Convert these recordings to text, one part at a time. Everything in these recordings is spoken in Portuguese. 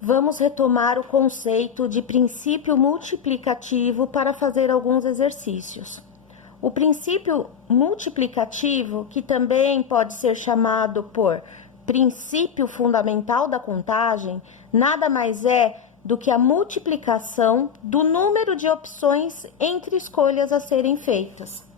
vamos retomar o conceito de princípio multiplicativo para fazer alguns exercícios. O princípio multiplicativo, que também pode ser chamado por princípio fundamental da contagem, nada mais é do que a multiplicação do número de opções entre escolhas a serem feitas.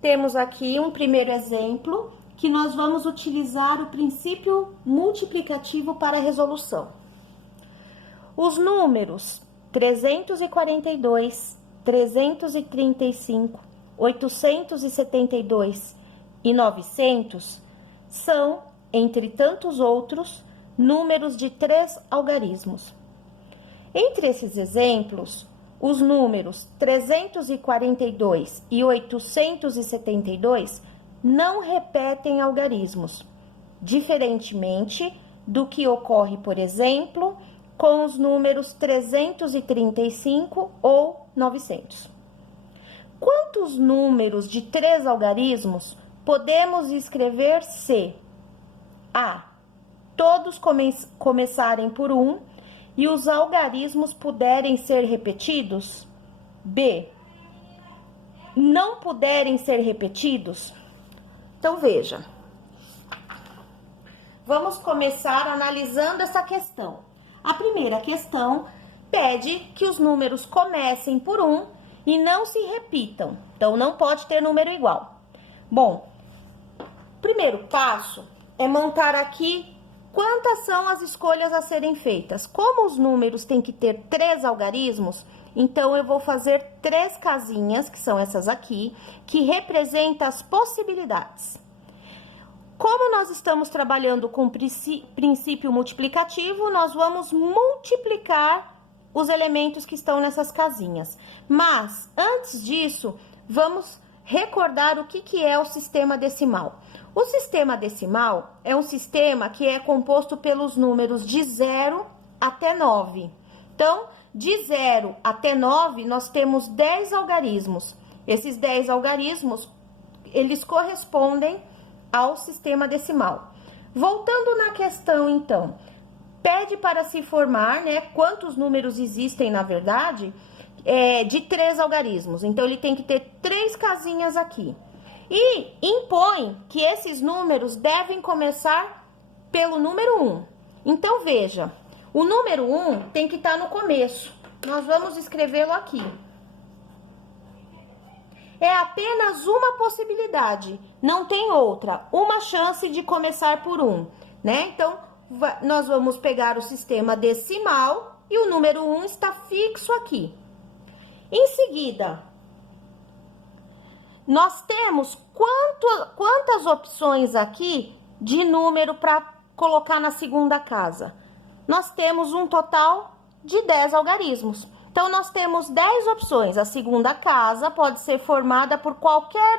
Temos aqui um primeiro exemplo, que nós vamos utilizar o princípio multiplicativo para a resolução. Os números 342, 335, 872 e 900 são, entre tantos outros, números de 3 algarismos. Entre esses exemplos, os números 342 e 872 não repetem algarismos, diferentemente do que ocorre, por exemplo, com os números 335 ou 900. Quantos números de 3 algarismos podemos escrever se a. todos começarem por 1 e os algarismos puderem ser repetidos? B. Não puderem ser repetidos? Então, veja. Vamos começar analisando essa questão. A primeira questão pede que os números comecem por 1 e não se repitam. Então, não pode ter número igual. Bom, o primeiro passo é montar aqui quantas são as escolhas a serem feitas. Como os números têm que ter 3 algarismos, então eu vou fazer 3 casinhas, que são essas aqui, que representam as possibilidades. Como nós estamos trabalhando com princípio multiplicativo, nós vamos multiplicar os elementos que estão nessas casinhas. Mas, antes disso, vamos recordar o que é o sistema decimal. O sistema decimal é um sistema que é composto pelos números de 0 até 9. Então, de 0 até 9, nós temos 10 algarismos. Esses 10 algarismos, eles correspondem ao sistema decimal. Voltando na questão, então, pede para se formar, quantos números existem, na verdade, de 3 algarismos. Então, ele tem que ter 3 casinhas aqui. E impõe que esses números devem começar pelo número 1. Então, veja, o número 1 tem que estar no começo. Nós vamos escrevê-lo aqui. É apenas uma possibilidade, não tem outra. Uma chance de começar por 1, Então, nós vamos pegar o sistema decimal e o número 1 está fixo aqui. Em seguida, nós temos quantas opções aqui de número para colocar na segunda casa? Nós temos um total de 10 algarismos. Então, nós temos 10 opções. A segunda casa pode ser formada por qualquer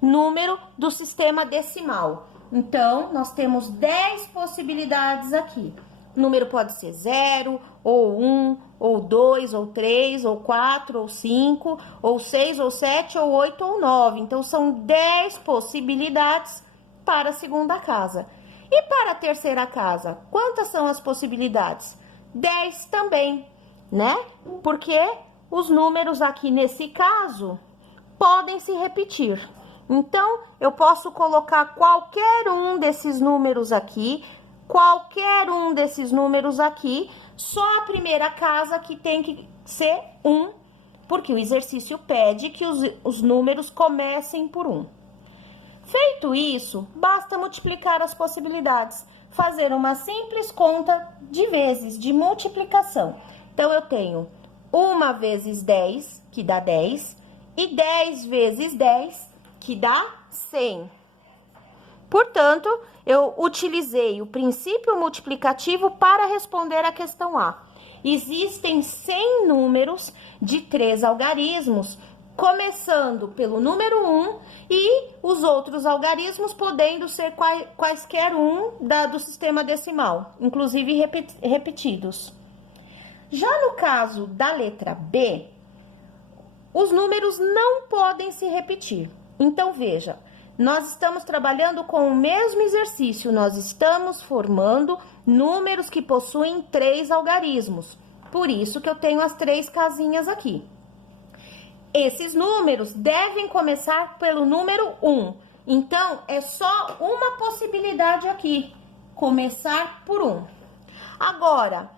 número do sistema decimal. Então, nós temos 10 possibilidades aqui. O número pode ser 0, ou 1, ou 2, ou 3, ou 4, ou 5, ou 6, ou 7, ou 8, ou 9. Então, são 10 possibilidades para a segunda casa. E para a terceira casa, quantas são as possibilidades? 10 também, Porque os números aqui, nesse caso, podem se repetir. Então, eu posso colocar qualquer um desses números aqui, só a primeira casa que tem que ser 1, porque o exercício pede que os números comecem por 1. Feito isso, basta multiplicar as possibilidades, fazer uma simples conta de vezes, de multiplicação. Então, eu tenho 1 vezes 10, que dá 10, e 10 vezes 10, que dá 100. Portanto, eu utilizei o princípio multiplicativo para responder a questão A. Existem 100 números de 3 algarismos, começando pelo número 1 e os outros algarismos podendo ser quaisquer do sistema decimal, inclusive repetidos. Já no caso da letra B, os números não podem se repetir. Então, veja, nós estamos trabalhando com o mesmo exercício, nós estamos formando números que possuem 3 algarismos. Por isso que eu tenho as 3 casinhas aqui. Esses números devem começar pelo número 1. Então, é só uma possibilidade aqui, começar por 1. Agora,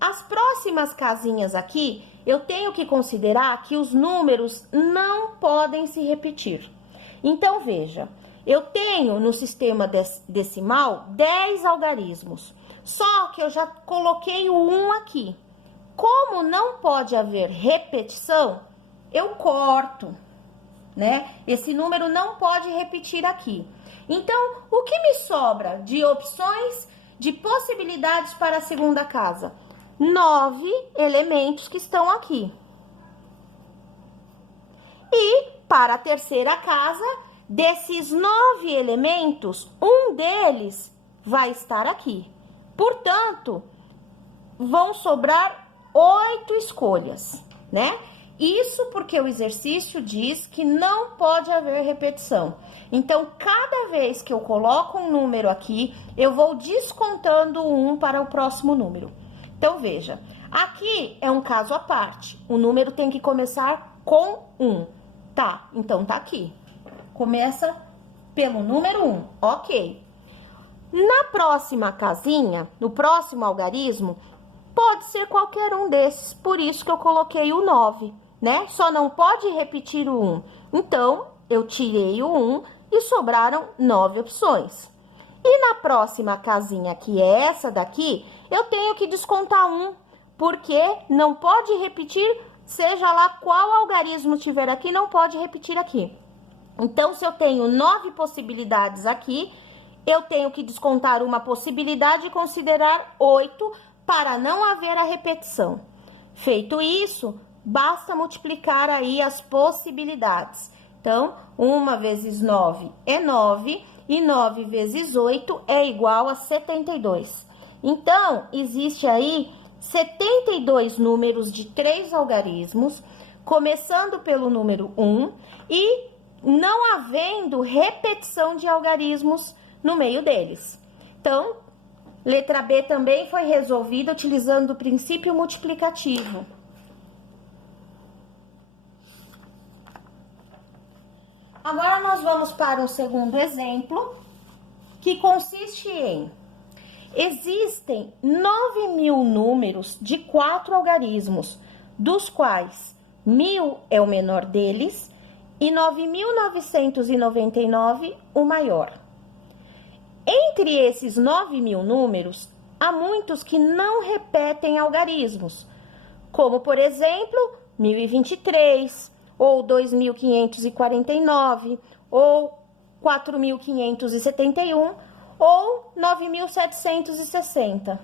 as próximas casinhas aqui, eu tenho que considerar que os números não podem se repetir. Então, veja, eu tenho no sistema decimal 10 algarismos, só que eu já coloquei o 1 aqui. Como não pode haver repetição, eu corto, né? Esse número não pode repetir aqui. Então, o que me sobra de opções, de possibilidades para a segunda casa? 9 elementos que estão aqui. E para a terceira casa, desses 9 elementos, um deles vai estar aqui. Portanto, vão sobrar 8 escolhas, né? Isso porque o exercício diz que não pode haver repetição. Então, cada vez que eu coloco um número aqui, eu vou descontando um para o próximo número. Então, veja, aqui é um caso à parte. O número tem que começar com 1. Tá, então tá aqui. Começa pelo número 1, ok. Na próxima casinha, no próximo algarismo, pode ser qualquer um desses, por isso que eu coloquei o 9, né? Só não pode repetir o 1. Então, eu tirei o 1 e sobraram 9 opções. E na próxima casinha, que é essa daqui, eu tenho que descontar 1, porque não pode repetir, seja lá qual algarismo tiver aqui, não pode repetir aqui. Então, se eu tenho 9 possibilidades aqui, eu tenho que descontar uma possibilidade e considerar 8 para não haver a repetição. Feito isso, basta multiplicar aí as possibilidades. Então, 1 vezes 9 é 9 e 9 vezes 8 é igual a 72. Então, existe aí 72 números de 3 algarismos, começando pelo número 1 e não havendo repetição de algarismos no meio deles. Então, letra B também foi resolvida utilizando o princípio multiplicativo. Agora, nós vamos para um segundo exemplo, que consiste em: existem 9.000 números de 4 algarismos, dos quais 1.000 é o menor deles e 9.999 o maior. Entre esses 9.000 números, há muitos que não repetem algarismos, como, por exemplo, 1.023, ou 2.549, ou 4.571, ou 9.760.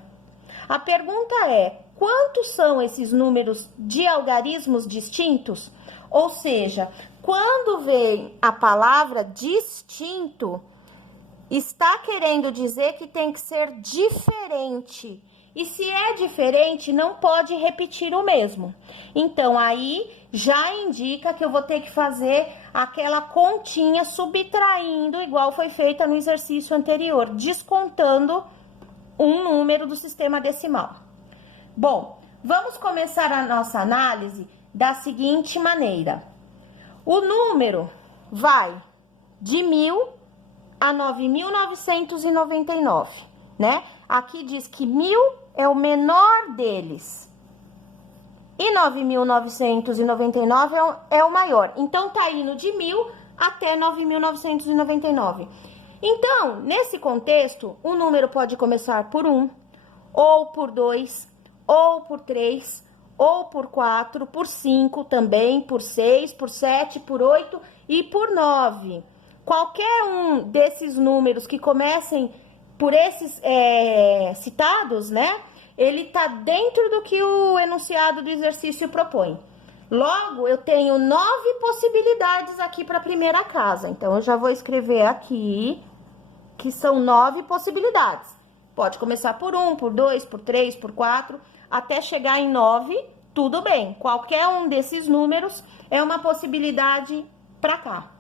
A pergunta é: quantos são esses números de algarismos distintos? Ou seja, quando vem a palavra distinto, está querendo dizer que tem que ser diferente. E se é diferente, não pode repetir o mesmo. Então, aí já indica que eu vou ter que fazer aquela continha subtraindo, igual foi feita no exercício anterior, descontando um número do sistema decimal. Bom, vamos começar a nossa análise da seguinte maneira. O número vai de 1.000 a 9.999, né? Aqui diz que 1.000 é o menor deles e 9.999 é o maior. Então, tá indo de 1.000 até 9.999. Então, nesse contexto, o número pode começar por 1, ou por 2, ou por 3, ou por 4, por 5 também, por 6, por 7, por 8 e por 9. Qualquer um desses números que comecem por esses citados, né? Ele tá dentro do que o enunciado do exercício propõe. Logo, eu tenho 9 possibilidades aqui para a primeira casa. Então, eu já vou escrever aqui que são 9 possibilidades. Pode começar por 1, por 2, por 3, por 4, até chegar em 9, tudo bem. Qualquer um desses números é uma possibilidade para cá,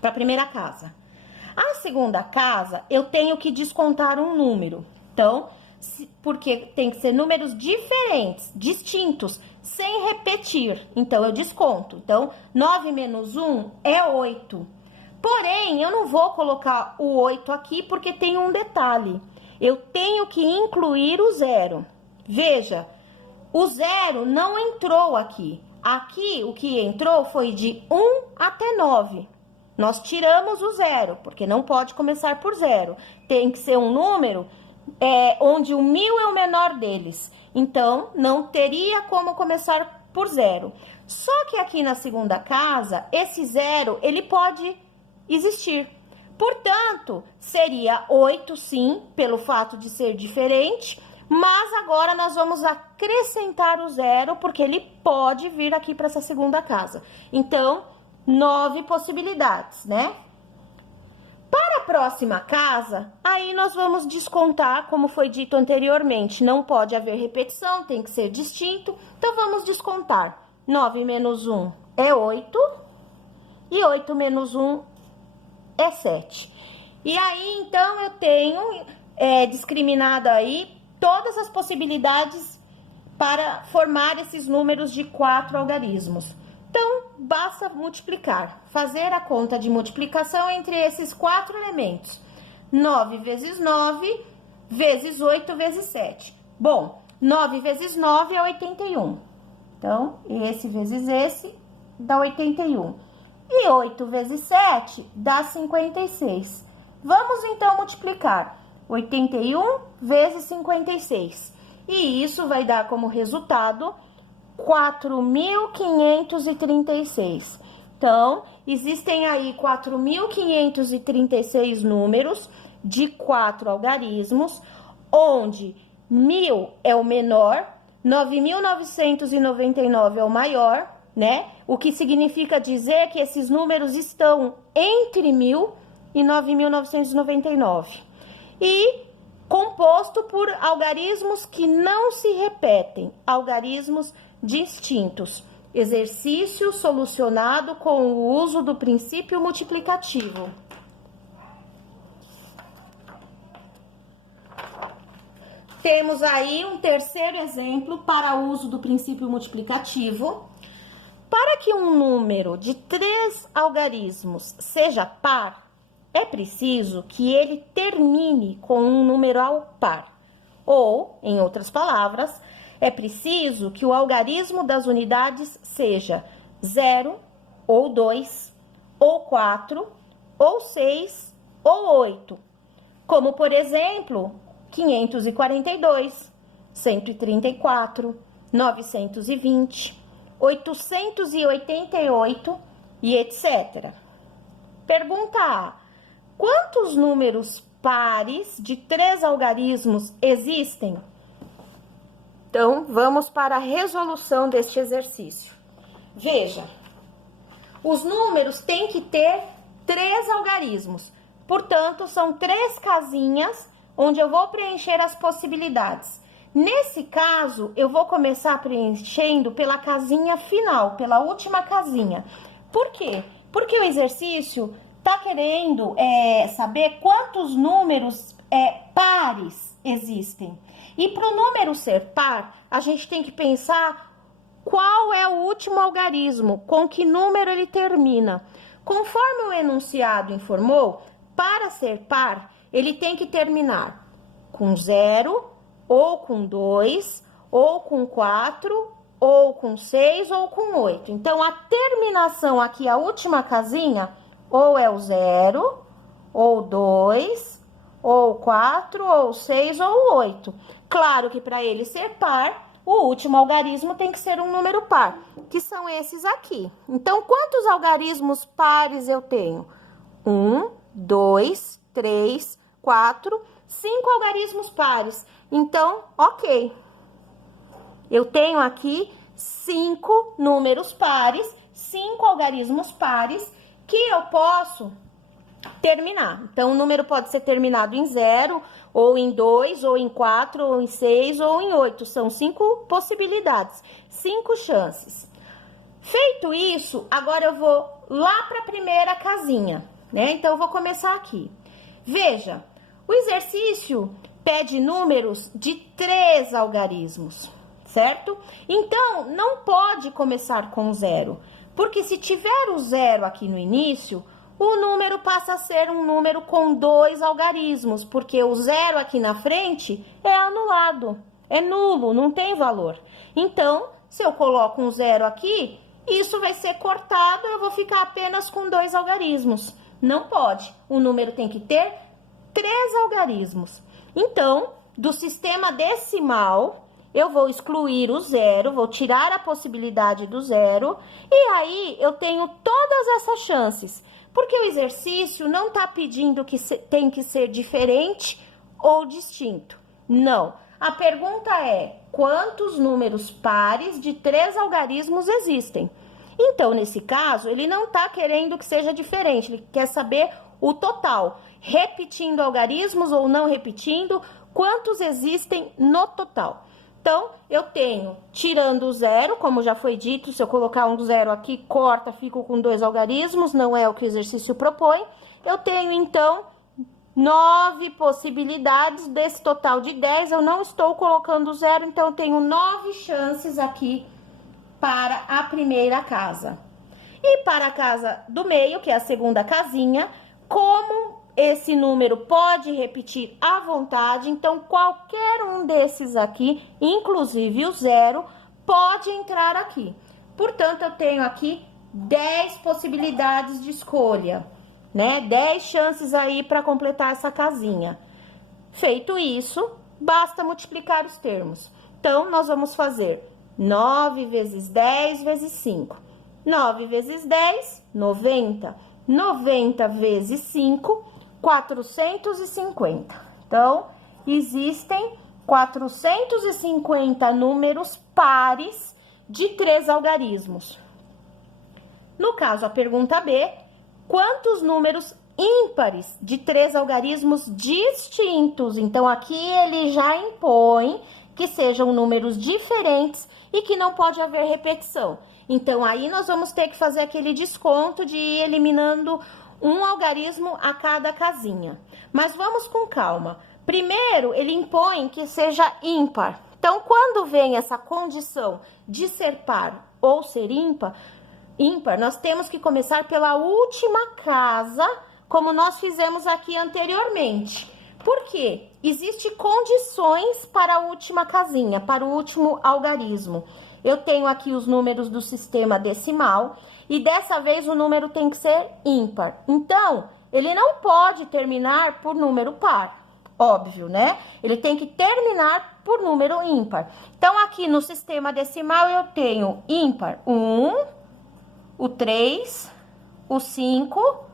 para a primeira casa. segunda casa, eu tenho que descontar um número. Então, porque tem que ser números diferentes, distintos, sem repetir. Então, eu desconto. Então, 9 menos 1 é 8. Porém, eu não vou colocar o 8 aqui porque tem um detalhe. Eu tenho que incluir o 0. Veja, o 0 não entrou aqui. Aqui, o que entrou foi de 1 até 9. Nós tiramos o 0, porque não pode começar por 0. Tem que ser um número onde o 1000 é o menor deles. Então, não teria como começar por 0. Só que aqui na segunda casa, esse 0, ele pode existir. Portanto, seria 8 sim, pelo fato de ser diferente, mas agora nós vamos acrescentar o 0, porque ele pode vir aqui para essa segunda casa. Então, 9 possibilidades, né? Para a próxima casa, aí nós vamos descontar, como foi dito anteriormente, não pode haver repetição, tem que ser distinto. Então, vamos descontar. 9 menos 1 é 8 e 8 menos 1 é 7. E aí, então, eu tenho discriminado aí todas as possibilidades para formar esses números de 4 algarismos. Então, basta multiplicar, fazer a conta de multiplicação entre esses 4 elementos. 9 vezes 9, vezes 8, vezes 7. Bom, 9 vezes 9 é 81. Então, esse vezes esse dá 81. E 8 vezes 7 dá 56. Vamos, então, multiplicar 81 vezes 56. E isso vai dar como resultado 4.536. Então, existem aí 4.536 números de 4 algarismos, onde 1000 é o menor, 9.999 é o maior, né? O que significa dizer que esses números estão entre 1000 e 9.999. E composto por algarismos que não se repetem, algarismos distintos. Exercício solucionado com o uso do princípio multiplicativo. Temos aí um terceiro exemplo para o uso do princípio multiplicativo. Para que um número de 3 algarismos seja par, é preciso que ele termine com um numeral par. Ou, em outras palavras, é preciso que o algarismo das unidades seja 0, ou 2, ou 4, ou 6, ou 8. Como, por exemplo, 542, 134, 920, 888 e etc. Pergunta A. Quantos números pares de 3 algarismos existem? Então, vamos para a resolução deste exercício. Veja, os números têm que ter 3 algarismos. Portanto, são 3 casinhas onde eu vou preencher as possibilidades. Nesse caso, eu vou começar preenchendo pela casinha final, pela última casinha. Por quê? Porque o exercício está querendo saber quantos números pares existem. E para o número ser par, a gente tem que pensar qual é o último algarismo, com que número ele termina. Conforme o enunciado informou, para ser par, ele tem que terminar com 0, ou com 2, ou com 4, ou com 6, ou com 8. Então, a terminação aqui, a última casinha, ou é o 0, ou 2, ou 4, ou 6, ou 8. Claro que para ele ser par, o último algarismo tem que ser um número par, que são esses aqui. Então, quantos algarismos pares eu tenho? 1, 2, 3, 4, 5 algarismos pares. Então, ok. Eu tenho aqui 5 números pares, 5 algarismos pares, que eu posso terminar. Então, o número pode ser terminado em 0, ou em 2, ou em 4, ou em 6, ou em 8. São 5 possibilidades, 5 chances. Feito isso, agora eu vou lá para a primeira casinha, né? Então, eu vou começar aqui. Veja, o exercício pede números de 3 algarismos, certo? Então, não pode começar com 0, porque se tiver o 0 aqui no início, o número passa a ser um número com 2 algarismos, porque o 0 aqui na frente é anulado, é nulo, não tem valor. Então, se eu coloco um 0 aqui, isso vai ser cortado, eu vou ficar apenas com 2 algarismos. Não pode, o número tem que ter 3 algarismos. Então, do sistema decimal, eu vou excluir o 0, vou tirar a possibilidade do 0, e aí eu tenho todas essas chances, porque o exercício não está pedindo que tem que ser diferente ou distinto. Não. A pergunta é, quantos números pares de 3 algarismos existem? Então, nesse caso, ele não está querendo que seja diferente, ele quer saber o total, repetindo algarismos ou não repetindo, quantos existem no total. Então, eu tenho, tirando o 0, como já foi dito, se eu colocar um 0 aqui, corta, fico com 2 algarismos, não é o que o exercício propõe. Eu tenho, então, 9 possibilidades desse total de 10, eu não estou colocando 0, então eu tenho 9 chances aqui para a primeira casa. E para a casa do meio, que é a segunda casinha, como esse número pode repetir à vontade, então qualquer um desses aqui, inclusive o 0, pode entrar aqui. Portanto, eu tenho aqui 10 possibilidades de escolha, né? 10 chances aí para completar essa casinha. Feito isso, basta multiplicar os termos. Então, nós vamos fazer 9 vezes 10 vezes 5. 9 vezes 10, 90. 90 vezes 5, 450. Então, existem 450 números pares de 3 algarismos. No caso, a pergunta B, quantos números ímpares de 3 algarismos distintos? Então, aqui ele já impõe que sejam números diferentes e que não pode haver repetição. Então, aí nós vamos ter que fazer aquele desconto de ir eliminando um algarismo a cada casinha. Mas vamos com calma. Primeiro, ele impõe que seja ímpar. Então, quando vem essa condição de ser par ou ser ímpar, nós temos que começar pela última casa, como nós fizemos aqui anteriormente. Por quê? Existem condições para a última casinha, para o último algarismo. Eu tenho aqui os números do sistema decimal e dessa vez o número tem que ser ímpar. Então, ele não pode terminar por número par, óbvio, né? Ele tem que terminar por número ímpar. Então, aqui no sistema decimal eu tenho ímpar 1, o 3, o 5,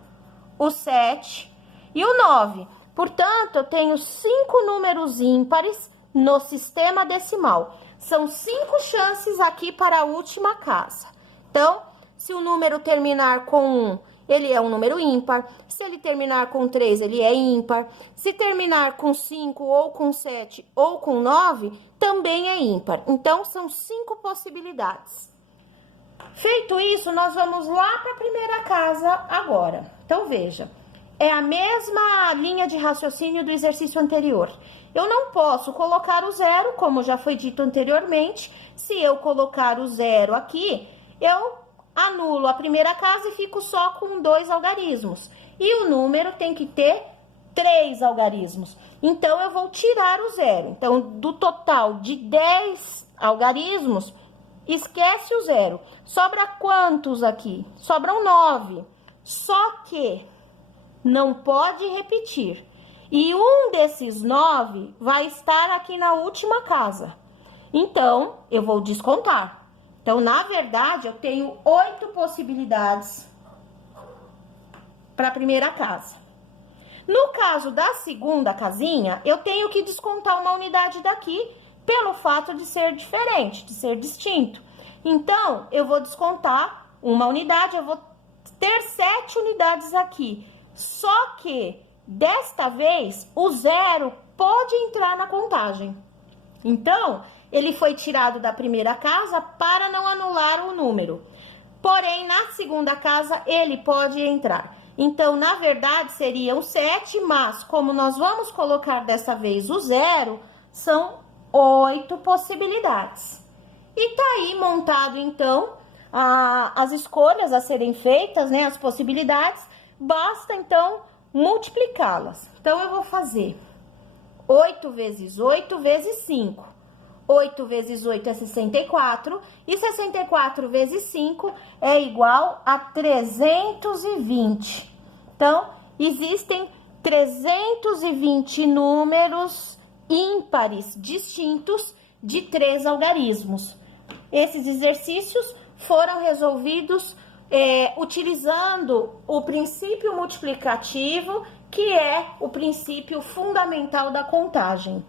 o 7 e o 9. Portanto, eu tenho 5 números ímpares no sistema decimal. São 5 chances aqui para a última casa. Então, se o número terminar com 1, ele é um número ímpar. Se ele terminar com 3, ele é ímpar. Se terminar com 5, ou com 7, ou com 9, também é ímpar. Então, são 5 possibilidades. Feito isso, nós vamos lá para a primeira casa agora. Então, veja, é a mesma linha de raciocínio do exercício anterior. Eu não posso colocar o 0, como já foi dito anteriormente. Se eu colocar o 0 aqui, eu anulo a primeira casa e fico só com 2 algarismos. E o número tem que ter 3 algarismos. Então, eu vou tirar o 0. Então, do total de 10 algarismos, esquece o 0. Sobra quantos aqui? Sobram 9. Só que não pode repetir. E um desses 9 vai estar aqui na última casa. Então, eu vou descontar. Então, na verdade, eu tenho 8 possibilidades para a primeira casa. No caso da segunda casinha, eu tenho que descontar uma unidade daqui pelo fato de ser diferente, de ser distinto. Então, eu vou descontar uma unidade, eu vou ter 7 unidades aqui. Só que, desta vez, o 0 pode entrar na contagem. Então, ele foi tirado da primeira casa para não anular o número. Porém, na segunda casa, ele pode entrar. Então, na verdade, seriam 7, mas como nós vamos colocar dessa vez o 0, são 8 possibilidades. E tá aí montado, então, as escolhas a serem feitas, né, as possibilidades, basta, então, multiplicá-las. Então, eu vou fazer 8 vezes 8 vezes 5. 8 vezes 8 é 64, e 64 vezes 5 é igual a 320. Então, existem 320 números ímpares distintos de 3 algarismos. Esses exercícios foram resolvidos utilizando o princípio multiplicativo, que é o princípio fundamental da contagem.